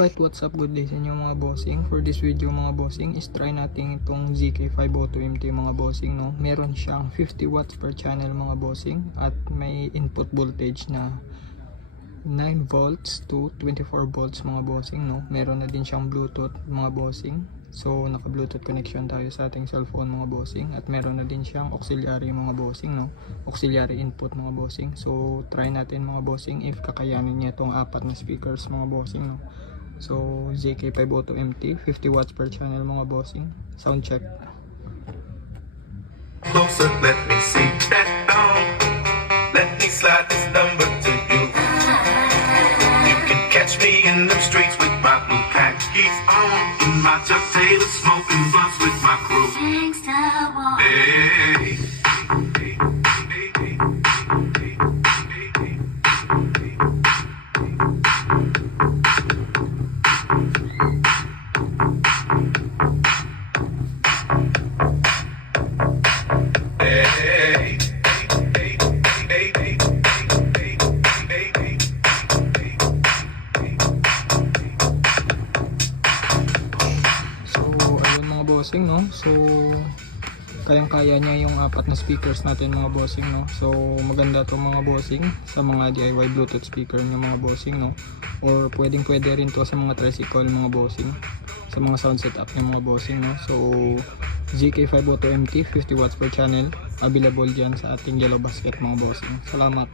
Alright, what's up, good day sa inyo mga bossing. For this video mga bossing is try natin itong ZK502MT mga bossing, no. Meron siyang 50 watts per channel mga bossing at may input voltage na 9 volts to 24 volts mga bossing, no. Meron na din siyang Bluetooth mga bossing. So naka Bluetooth connection tayo sa ating cellphone mga bossing, at meron na din siyang auxiliary mga bossing, no. Auxiliary input mga bossing. So try natin mga bossing if kakayanin niya itong apat na speakers mga bossing, no. So ZK502MT 50 watts per channel mga bossing. Sound check. Closer, let me see that down. Let me slide this number to you. You can catch me in the streets with my blue khakis on, in my Chuck Taylor smoking blunts with my crew. Hey. Bossing, no. So kayang-kaya niya yung apat na speakers natin mga bossing, no. So maganda to mga bossing sa mga DIY Bluetooth speaker niyo mga bossing, no. Or pwede rin to sa mga tricycle mga bossing, sa mga sound setup niyo mga bossing, no. So ZK502MT 50 watts per channel available diyan sa ating Yellow Basket mga bossing. Salamat.